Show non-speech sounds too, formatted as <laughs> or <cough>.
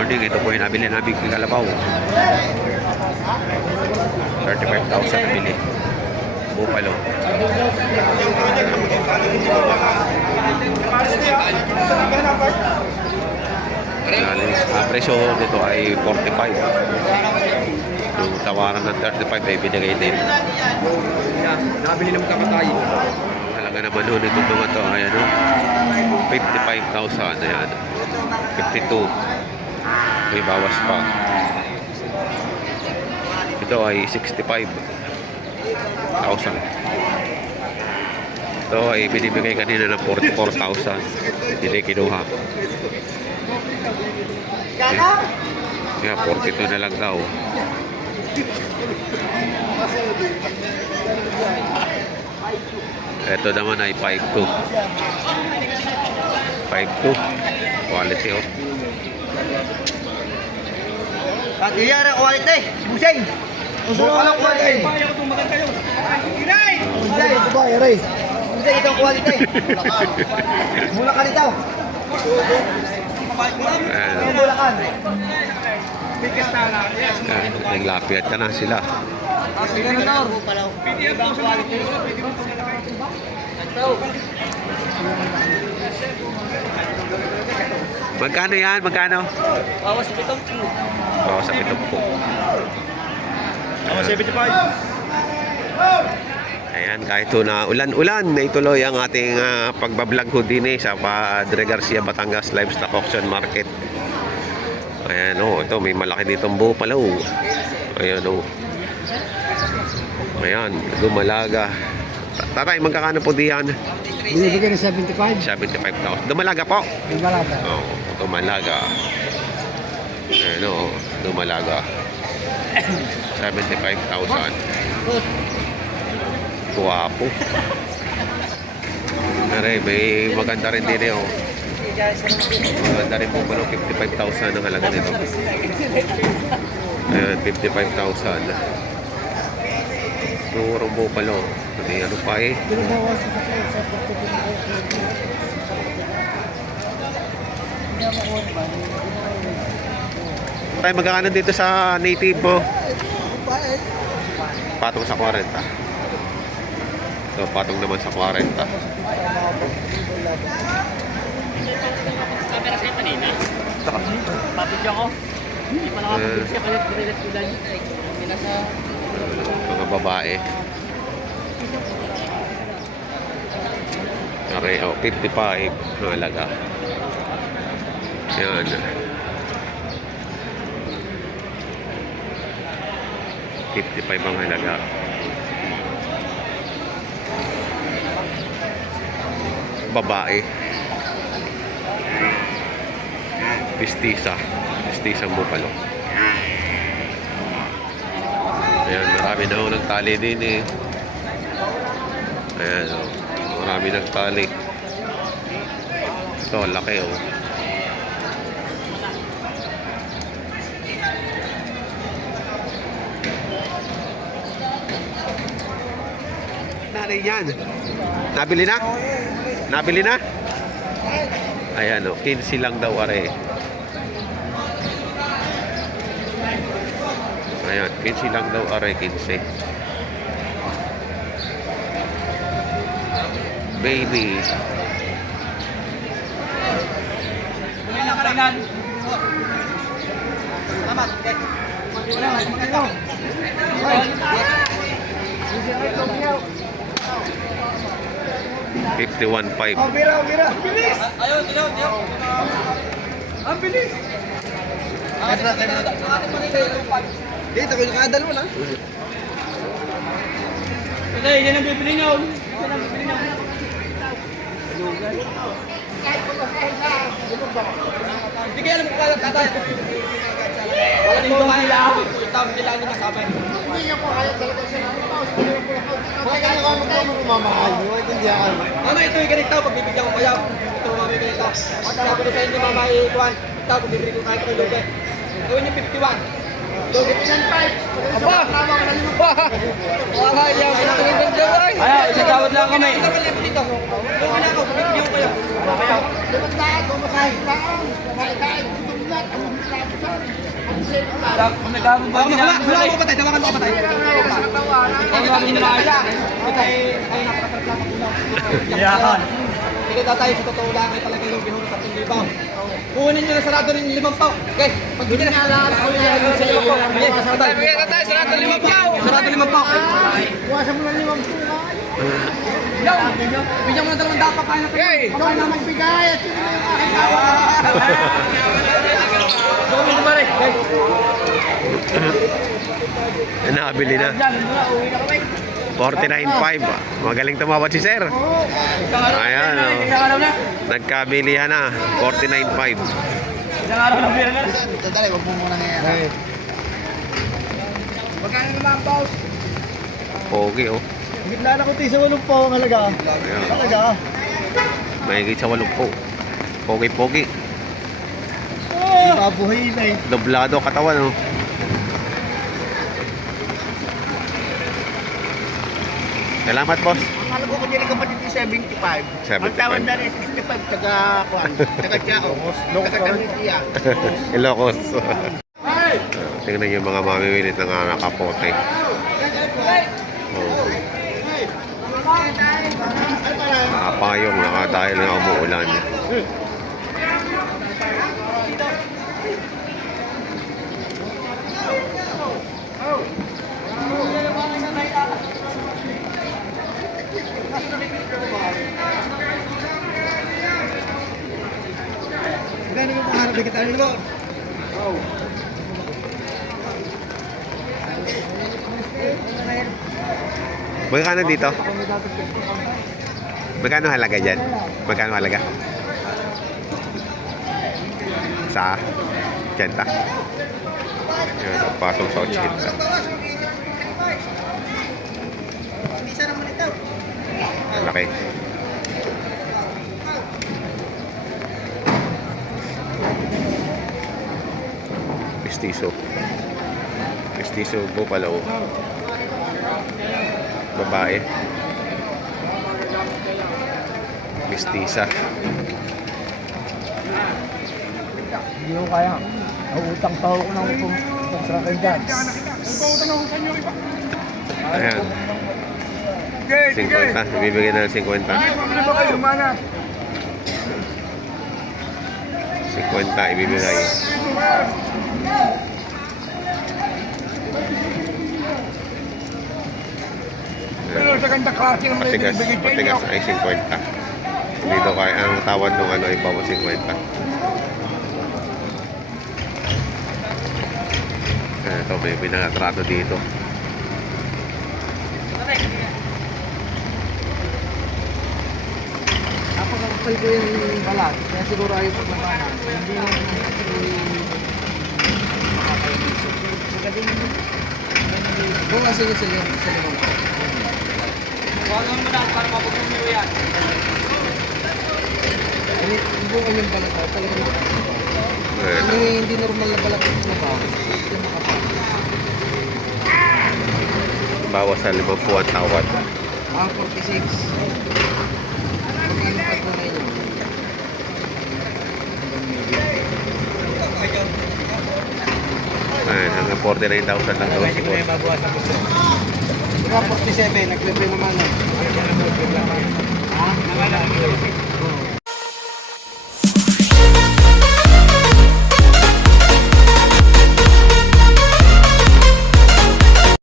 morning. Ito po yung nabili namin kay Kalabaw. 35,000 nabili. Bupalo. Ayan, ang presyo nito ay 45. Yung tawaran ng 35 ay binigay din. Nabili ng kakatay. Talaga naman nun itong mga to. Ayan o. 55,000. Ayan. 52. May bawas pa. Ito ay 65,000. Ito ay binibigay kanina ng 44,000. Hindi kinuha. Kaya 42 na lang daw. Ito naman ay 5.2. 5.2. Quality oh. At iyan ang quality. Busing. Mura lang quality. Busing, ito ba, Ray? Busing, ito ang quality. <laughs> Mula ka nito. Ayan, Ito mula ka. ayan, naglapiat ka na sila. Sige na to. Ibang quality. Magkano yan? Magkano? Bawas pitong po. Oo, sa pitong po. Bawas 75. Ayan, kahit na ulan-ulan, na ituloy ang ating ah, pagbablog ho din eh, sa Padre Garcia Batangas Livestock Auction Market. Ayan o, ito may malaki ditong buo pala o. Ayan o. Ayan, lumalaga. Ta- Tatay, magkakano po diyan? Binibigyan ng 75. 75,000. Dumalaga po. Yung malata. Oo, dumalaga. Ayan o, dumalaga. 75,000. Guwapo. Aray, may maganda rin din eh, oh. Maganda rin po pala, 55,000 ang halaga nito. Ayan, 55,000. Surong po pala, oh. May ano pa eh. Binabawas sa sakit sa Tayo magkakano dito sa native mo? Patong sa 40. So, patong naman sa 40. Camera sa kanina. Papidyo ko. Hindi pa nakapagod siya kaya dinilat ko lang. Pinasa... Mga babae. Okay, oh, 55 ang halaga. Yan. Fifty-five ang halaga. Babae. Pistisa. Pistisa mo palo. Ayan, marami na ho nagtali din eh. Ayan, oh. marami nagtali. Ito, laki oh. Nanay yan. Nabili na? Nabili na? Ayan oh, 15 lang daw are. Ayan, 15 lang daw are, 15. Baby. Tama. Wala, magkano? Fifty-one five. Oh, bira, bira. Bilis! Ayaw, dilaw, dilaw. Ang bilis! Dito, kung nakadal mo lang. Hindi, yan ang bibili nyo. Yan ang bibili nyo. Hindi kaya alam kung kaya tatay. Ba nila ako? Tawag nila sa amin. Hindi niya po kaya talaga siya namin mouse. Bakit ano ka magkama kumamahal? Hindi ko hindi ako. Mama, ito yung ganito, pagbibigyan ko kayo. Ito, yung ganito. Pag sabi ko sa inyo, mama, ikuhan. Ito, bibili ko kahit kay Luge. Gawin niyo 51. Luge, pinanpay. Aba! Wala, yan. Pinakalitan dyan, ay. Ay, isang tawad lang kami. Dito. Na ako, bibigyan ko. Kaya. Lang. Bakit kahit gutom lahat, ang lahat. Kung nagkakong Hawakan mo, hawakan hawakan mo kapatid, hawakan mo kapatid. Ay, hawakan mo na kaya. Ito ay, ay napakasarap ang ulam. Yan. Hindi tayo sa totoo lang ay talaga yung bihuro sa ating libaw. Kukunin nyo na sarado rin yung limang pao. Okay, pagbigyan na lahat ako yung sa limang pao. Okay, bigyan na tayo sarado limang pao. Sarado limang pao. Iwasan mo lang limang puka. Yo, bigyan mo ng dalawang dapat kaya na Ikaw na magbigay at sino na yung aking tawa. Nakabili na. 49.5. Magaling tumawad si sir. Ayan, oh. Nagkabilihan na. 49.5. Isang araw na pera na. Ito dali, wag mo muna ngayon. Magkano naman boss? Pogi, oh. Gitna na ko tayo sa walong po ang halaga. Halaga. Mahigit sa walong po. Pogi-pogi. Babuhay na eh. Doblado katawan, oh. Salamat, boss. Akala ko kanya kapatid yung 75. 75. Ang tawad na rin 65 taga Kwan. Taga <laughs> Chao. Taga. Ilocos. <laughs> Tingnan yung mga mamimilit ng anak kapote. Oh. Nakapayong naka dahil nga umuulan. Na kita? Ano mo? Magkano dito? Magkano halaga dyan? Magkano halaga? Sa? 80? Yan, pasok sa 80. Ang laki. Mestizo. Mestizo Buffalo. Babae. Mestiza. Hindi ko kaya. Nautang pa ako ng pagsakin dyan. Ayan. 50. Ibibigay na ng 50. 50 ibibigay. Pero sa ganda klase ng Patigas, patigas ay 50. Dito kaya ang tawad ng ano ay bawa 50. Ayan, ito may pinakatrato dito. Ako nakapal ko yung balat. Kaya siguro ayaw paglabanan. Hindi yung... Sa limang sa limang ko. Huwag mo na para mapagpumiyo yan. Ano yung kanyang balat ah. Ano yung hindi normal na balat? Hindi makapal. Bawas sa 50 ang tawad. Ah, 46. Magkano pa po ngayon? Ayan, hanggang 49,000 lang daw si boss. Mga 47, nagpe-pay naman. Ha?